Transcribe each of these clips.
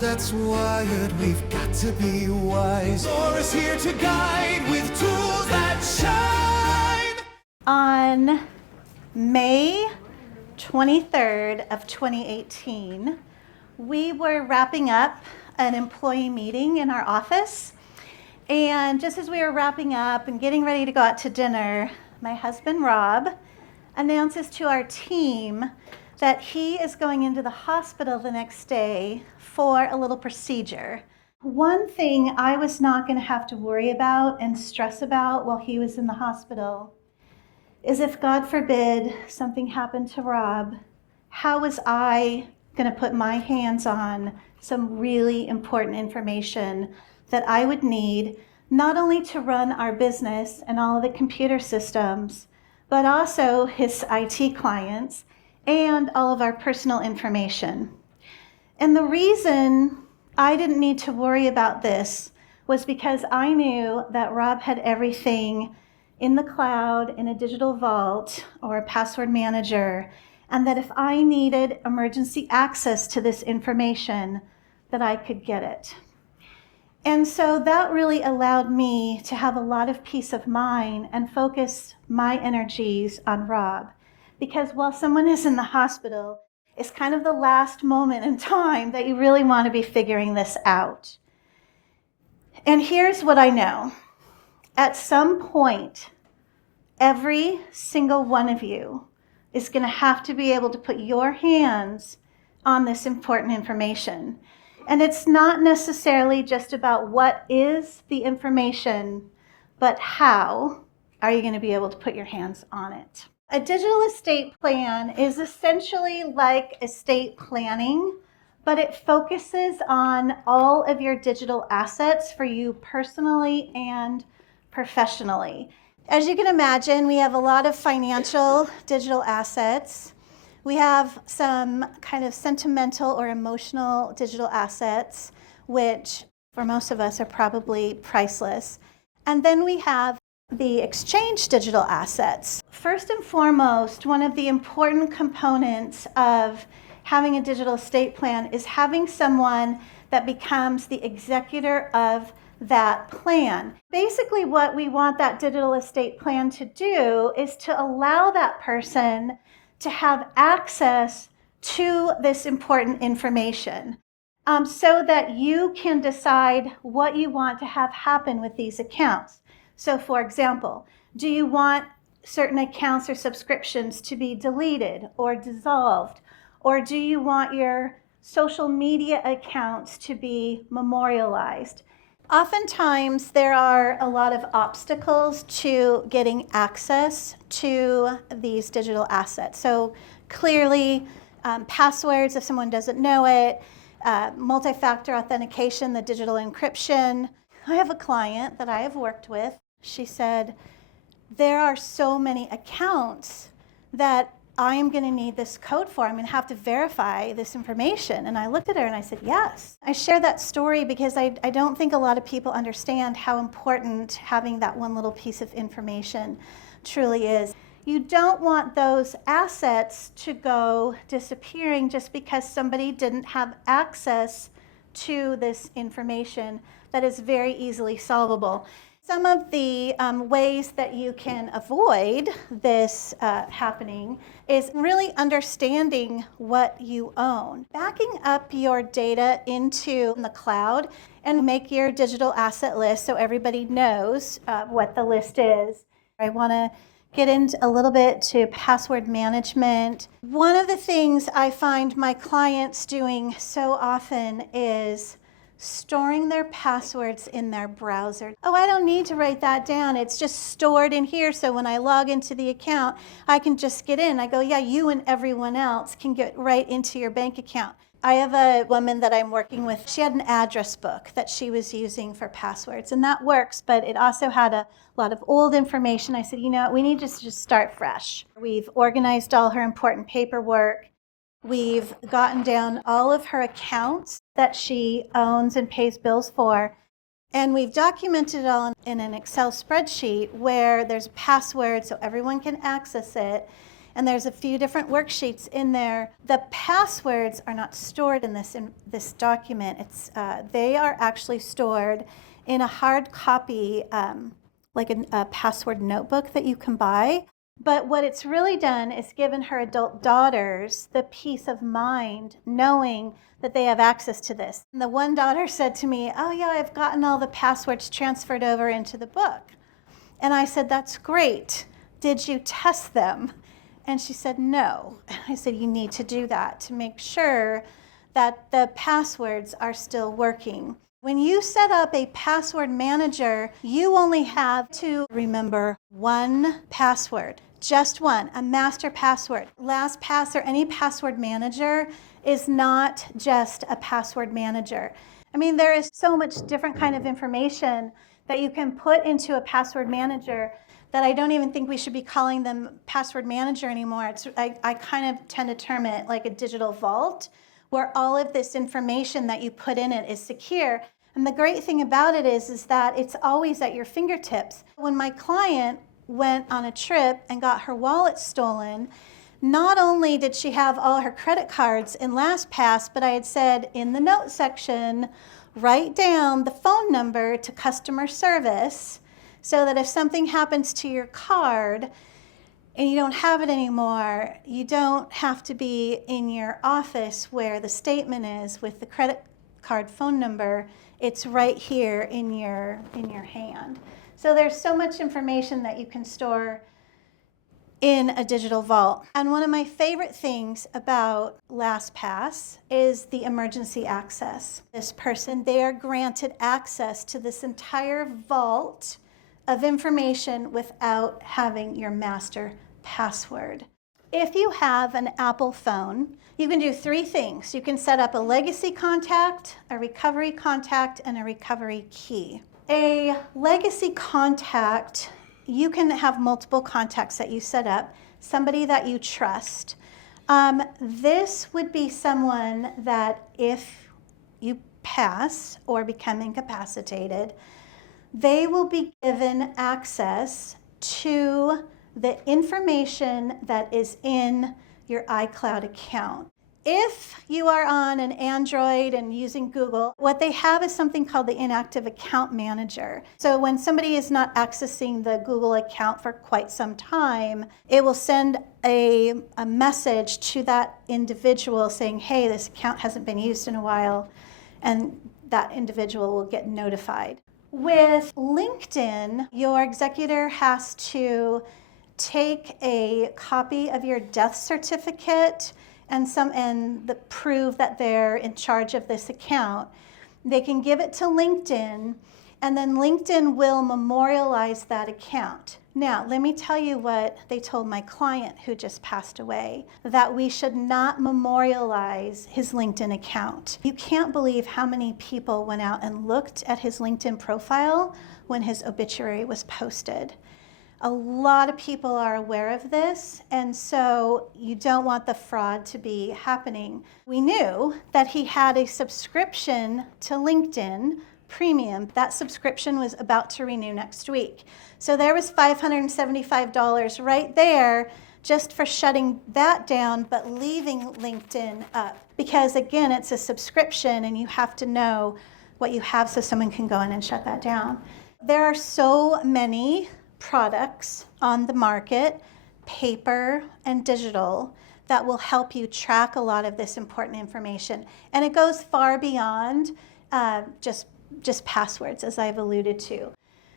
that's wired, we've got to be wise. Laura's here to guide with tools that shine. On May 23rd of 2018, we were wrapping up an employee meeting in our office. And just as we were wrapping up and getting ready to go out to dinner, my husband, Rob, announces to our team that he is going into the hospital the next day for a little procedure. One thing I was not going to have to worry about and stress about while he was in the hospital is if, God forbid, something happened to Rob, how was I going to put my hands on some really important information that I would need not only to run our business and all of the computer systems, but also his IT clients and all of our personal information. And the reason I didn't need to worry about this was because I knew that Rob had everything in the cloud, in a digital vault, or a password manager, and that if I needed emergency access to this information, that I could get it. And so that really allowed me to have a lot of peace of mind and focus my energies on Rob. Because while someone is in the hospital, it's kind of the last moment in time that you really want to be figuring this out. And here's what I know. At some point, every single one of you is going to have to be able to put your hands on this important information. And it's not necessarily just about what is the information, but how are you going to be able to put your hands on it. A digital estate plan is essentially like estate planning, but it focuses on all of your digital assets for you personally and professionally. As you can imagine, we have a lot of financial digital assets. We have some kind of sentimental or emotional digital assets, which for most of us are probably priceless. And then we have the exchange digital assets. First and foremost, one of the important components of having a digital estate plan is having someone that becomes the executor of that plan. Basically, what we want that digital estate plan to do is to allow that person to have access to this important information so that you can decide what you want to have happen with these accounts. So for example, do you want certain accounts or subscriptions to be deleted or dissolved? Or do you want your social media accounts to be memorialized? Oftentimes, there are a lot of obstacles to getting access to these digital assets. So clearly, passwords, if someone doesn't know it, multi-factor authentication, the digital encryption. I have a client that I have worked with. She said, there are so many accounts that I'm going to need this code for. I'm going to have to verify this information. And I looked at her and I said, yes. I share that story because I don't think a lot of people understand how important having that one little piece of information truly is. You don't want those assets to go disappearing just because somebody didn't have access to this information that is very easily solvable. Some of the ways that you can avoid this happening is really understanding what you own. Backing up your data into the cloud and make your digital asset list so everybody knows what the list is. I want to get into a little bit to password management. One of the things I find my clients doing so often is storing their passwords in their browser. Oh, I don't need to write that down. It's just stored in here, so when I log into the account, I can just get in. I go, yeah, you and everyone else can get right into your bank account. I have a woman that I'm working with. She had an address book that she was using for passwords, and that works, but it also had a lot of old information. I said, you know what, we need to just start fresh. We've organized all her important paperwork. We've gotten down all of her accounts that she owns and pays bills for, and we've documented it all in an Excel spreadsheet where there's a password so everyone can access it. and there's a few different worksheets in there. The passwords are not stored in this document. They are actually stored in a hard copy, like a password notebook that you can buy. But what it's really done is given her adult daughters the peace of mind knowing that they have access to this. And the one daughter said to me, "Oh yeah, I've gotten all the passwords transferred over into the book." And I said, "That's great. Did you test them?" And she said, "No." And I said, "You need to do that to make sure that the passwords are still working." When you set up a password manager, you only have to remember one password, just one, a master password. LastPass or any password manager is not just a password manager. I mean, there is so much different kind of information that you can put into a password manager that I don't even think we should be calling them password manager anymore. I kind of tend to term it like a digital vault, where all of this information that you put in it is secure. And the great thing about it is that it's always at your fingertips. When my client went on a trip and got her wallet stolen, not only did she have all her credit cards in LastPass, but I had said in the note section, write down the phone number to customer service so that if something happens to your card and you don't have it anymore, you don't have to be in your office where the statement is with the credit card phone number. It's right here in your hand. So there's so much information that you can store in a digital vault. And one of my favorite things about LastPass is the emergency access. This person, they are granted access to this entire vault of information without having your master password. If you have an Apple phone, you can do three things. You can set up a legacy contact, a recovery contact, and a recovery key. A legacy contact, you can have multiple contacts that you set up, somebody that you trust. This would be someone that if you pass or become incapacitated, they will be given access to the information that is in your iCloud account. If you are on an Android and using Google, what they have is something called the inactive account manager. So when somebody is not accessing the Google account for quite some time, it will send a message to that individual saying, hey, this account hasn't been used in a while, and that individual will get notified. With LinkedIn, your executor has to take a copy of your death certificate and prove that they're in charge of this account. They can give it to LinkedIn, and then LinkedIn will memorialize that account. Now, let me tell you what they told my client who just passed away, that we should not memorialize his LinkedIn account. You can't believe how many people went out and looked at his LinkedIn profile when his obituary was posted. A lot of people are aware of this, and so you don't want the fraud to be happening. We knew that he had a subscription to LinkedIn Premium. That subscription was about to renew next week. So there was $575 right there just for shutting that down, but leaving LinkedIn up. Because again, it's a subscription and you have to know what you have so someone can go in and shut that down. There are so many products on the market, paper and digital, that will help you track a lot of this important information. And it goes far beyond just passwords, as I've alluded to.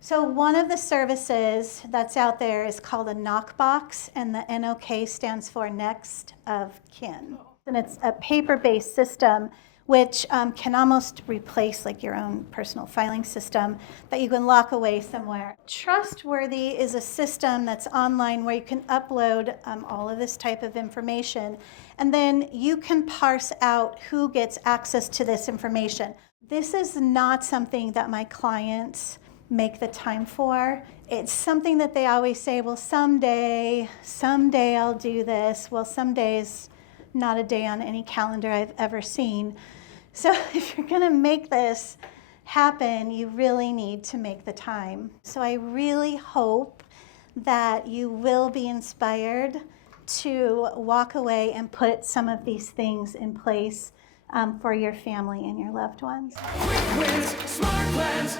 So one of the services that's out there is called a knockbox, and the NOK stands for next of kin. And it's a paper-based system which can almost replace like your own personal filing system that you can lock away somewhere. Trustworthy is a system that's online where you can upload all of this type of information, and then you can parse out who gets access to this information. This is not something that my clients make the time for. It's something that they always say, well, someday I'll do this. Well, someday is not a day on any calendar I've ever seen. So if you're going to make this happen, you really need to make the time. So I really hope that you will be inspired to walk away and put some of these things in place for your family and your loved ones. Quick wins, smart plans,